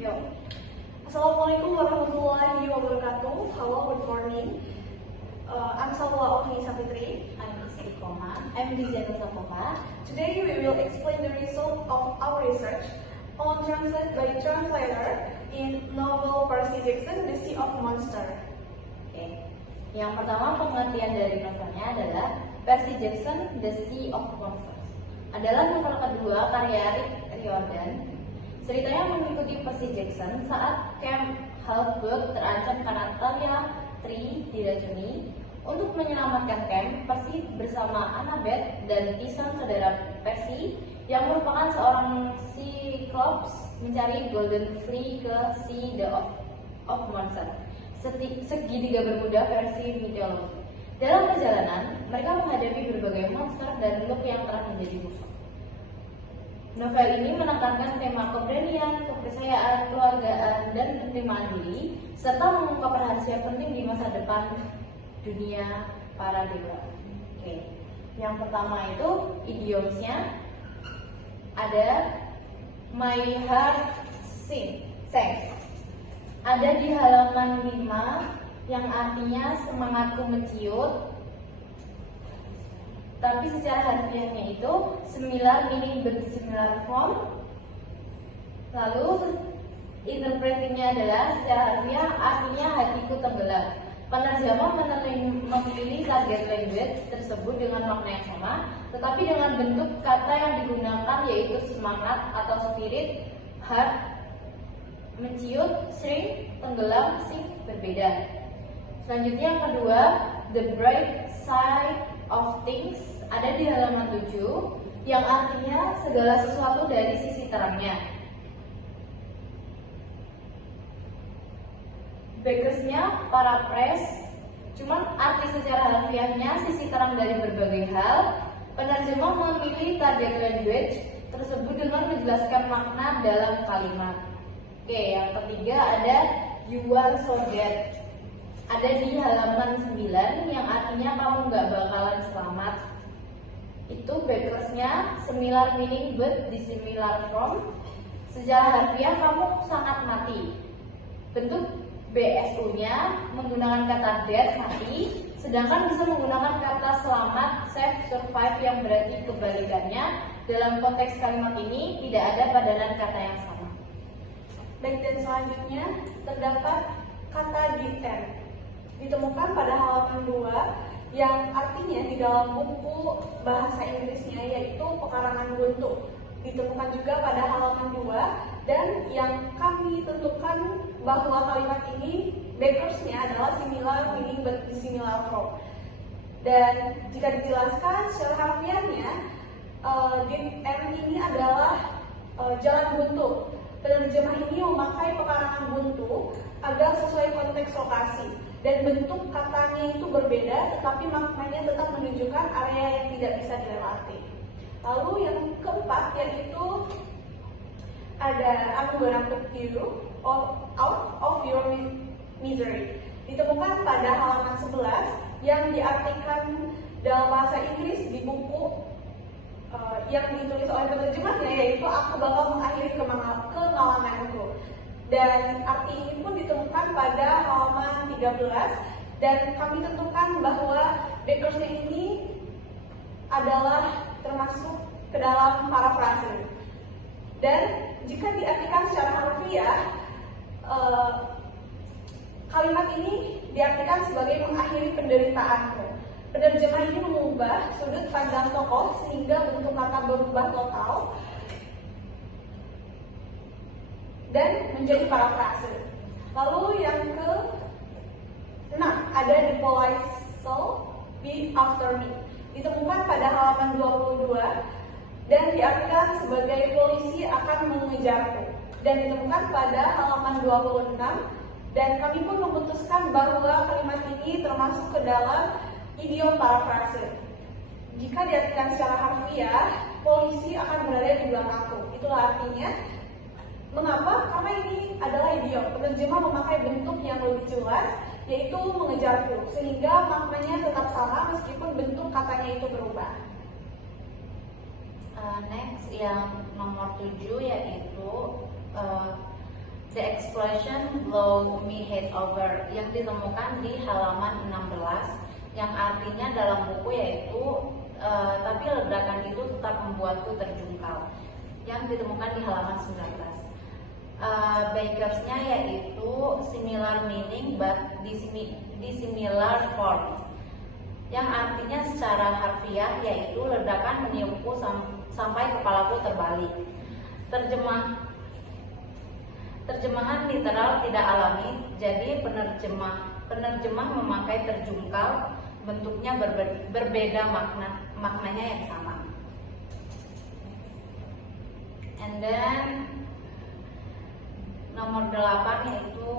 Yuk. Assalamualaikum warahmatullahi wabarakatuh. Hello, good morning. I'm Salwa Ovi Sapitri. I'm Istri Koma. I'm Diana Sapova. Today we will explain the result of our research on Translate by Translator in novel Percy Jackson, The Sea of Monsters. Oke. Yang pertama pengertian dari novelnya adalah Percy Jackson, The Sea of Monsters. Adalah novel kedua karya Rick Riordan. Ceritanya mengikuti Percy Jackson saat Camp Half-Blood terancam karena Talia Tree diracuni. Untuk menyelamatkan Camp, Percy bersama Annabeth dan Tyson saudara Percy yang merupakan seorang Cyclops mencari Golden Fleece ke Sea of Monsters, segitiga bermuda versi mitologi. Dalam perjalanan, mereka menghadapi berbagai monster dan makhluk yang telah menjadi musuh. Novel ini menekankan tema keberanian, kepercayaan, keluargaan, dan penerimaan diri, serta mengungkap rahasia penting di masa depan dunia para dewa. Oke. Yang pertama itu idiomsnya ada My Heart Sings. Ada di halaman 5 yang artinya semangatku menciut. Tapi secara harfiahnya itu similar meaning but dissimilar from. Lalu interpretingnya adalah secara harfiah artinya hatiku tenggelam. Penerjemah memilih target language tersebut dengan makna yang sama, tetapi dengan bentuk kata yang digunakan yaitu semangat atau spirit, heart, menciut, shrink, tenggelam, sink berbeda. Selanjutnya yang kedua, the bright side of things ada di halaman 7 yang artinya segala sesuatu dari sisi terangnya. Backers-nya paraphrase, cuman arti secara harfiahnya sisi terang dari berbagai hal. Penerjemah memilih target language tersebut dengan menjelaskan makna dalam kalimat. Oke, yang ketiga ada you are so dead. Ada di halaman 9 yang artinya kamu gak bakalan selamat. Itu backers-nya similar meaning but dissimilar from. Secara harfiah kamu sangat mati. Bentuk BSU-nya menggunakan kata dead, mati, sedangkan bisa menggunakan kata selamat, save, survive yang berarti kebalikannya. Dalam konteks kalimat ini tidak ada padanan kata yang sama. Baik, dan selanjutnya terdapat kata diten. Ditemukan pada halaman 2 yang artinya di dalam buku bahasa Inggrisnya yaitu pekarangan buntu. Ditemukan juga pada halaman 2 dan yang kami tentukan bahwa kalimat ini backers-nya adalah similar meaning but dissimilar from. Dan jika dijelaskan secara harfiahnya, diten ini adalah jalan buntu. Penerjemah ini memakai pekarangan buntu agar sesuai konteks lokasi dan bentuk katanya itu berbeda, tetapi maknanya tetap menunjukkan area yang tidak bisa dilewati. Lalu yang keempat yaitu ada I'm gonna put you out of your misery. Ditemukan pada halaman 11 yang diartikan dalam bahasa Inggris di buku yang ditulis oleh penerjemahnya yaitu aku bakal mengakhiri kemalanganku. Dan arti ini pun ditemukan pada halaman 13 dan kami tentukan bahwa backers-nya ini adalah termasuk ke dalam parafrase. Dan jika diartikan secara harfiah, kalimat ini diartikan sebagai mengakhiri penderitaanku. Penerjemah ini mengubah sudut pandang tokoh sehingga bentuk kata berubah total dan menjadi parafrase. Lalu yang ke-6 ada the police soul be after me. Ditemukan pada halaman 22 dan diartikan sebagai polisi akan mengejarku. Dan ditemukan pada halaman 26 dan kami pun memutuskan bahwa kalimat ini termasuk ke dalam idiom parafrase. Jika diartikan secara harfiah, polisi akan berada di belakangku. Itulah artinya. Mengapa? Karena ini adalah idiom. Penerjemah memakai bentuk yang lebih jelas, yaitu mengejarku, sehingga maknanya tetap sama meskipun bentuk katanya itu berubah. Next yang nomor 7 yaitu The Explosion Blew Me Head Over yang ditemukan di halaman 16, yang artinya dalam buku yaitu tapi ledakan itu tetap membuatku terjungkal, yang ditemukan di halaman 19. Bakersnya yaitu similar meaning but dissimilar form, yang artinya secara harfiah yaitu ledakan meniupku sampai kepalaku terbalik. Terjemahan literal tidak alami, jadi penerjemah memakai terjungkal, bentuknya berbeda, maknanya yang sama. And then nomor 8 yaitu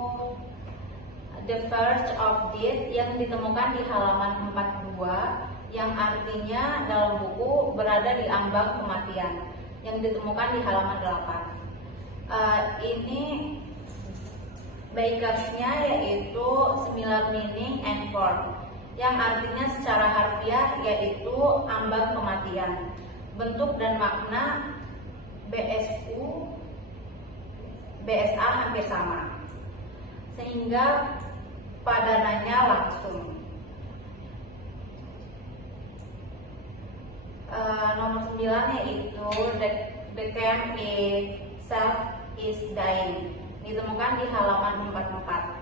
The Verge of Death yang ditemukan di halaman 42, yang artinya dalam buku berada di ambang kematian, yang ditemukan di halaman 8. Ini Bakersnya yaitu similar meaning and form, yang artinya secara harfiah yaitu ambang kematian. Bentuk dan makna BSA hampir sama, sehingga padanannya langsung. Nomor 9 yaitu the camp itself is dying, ditemukan di halaman 44,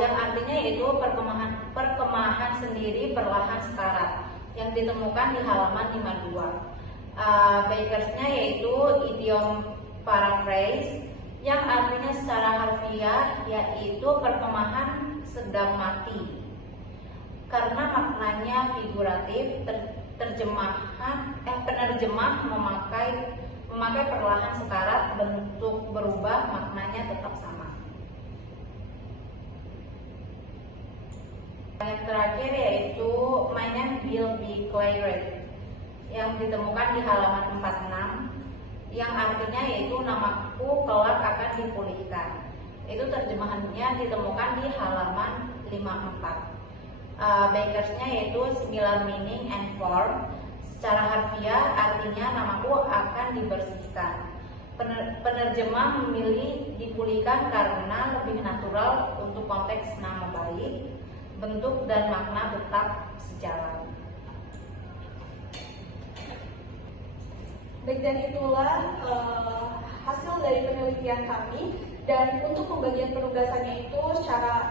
yang artinya yaitu perkemahan sendiri perlahan sekarat, yang ditemukan di halaman 52. Bakersnya yaitu idiom paraphrase, yang artinya secara harfiah yaitu perkemahan sedang mati. Karena maknanya figuratif, penerjemah memakai perlahan sekarat, bentuk berubah, maknanya tetap sama. Yang terakhir yaitu My Name Will Be Cleared, yang ditemukan di halaman 46, yang artinya yaitu namaku kelak akan dipulihkan. Itu terjemahannya ditemukan di halaman 54. Bakersnya yaitu similar meaning and form, secara harfiah artinya namaku akan dibersihkan. Penerjemah memilih dipulihkan karena lebih natural untuk konteks nama baik, bentuk dan makna tetap sejalan. Baik, dan itulah hasil dari penelitian kami. Dan untuk pembagian penugasannya itu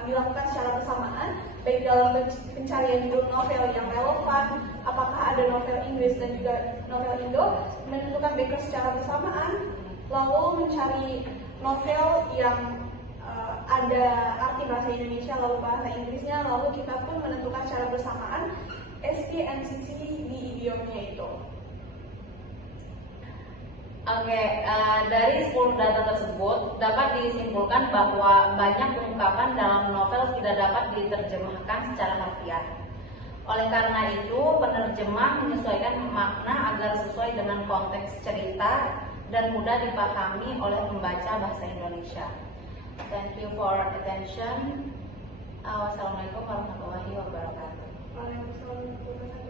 dilakukan secara bersamaan, baik dalam pencarian judul novel yang relevan, apakah ada novel Inggris dan juga novel Indo, menentukan baker secara bersamaan, lalu mencari novel yang ada arti bahasa Indonesia lalu bahasa Inggrisnya, lalu kita pun menentukan secara bersamaan SC and CC di idiomnya itu. Dari 10 data tersebut dapat disimpulkan bahwa banyak ungkapan dalam novel tidak dapat diterjemahkan secara harfiah. Oleh karena itu, penerjemah menyesuaikan makna agar sesuai dengan konteks cerita dan mudah dipahami oleh pembaca bahasa Indonesia. Thank you for attention. Wassalamualaikum warahmatullahi wabarakatuh. Waalaikumsalam warahmatullahi wabarakatuh.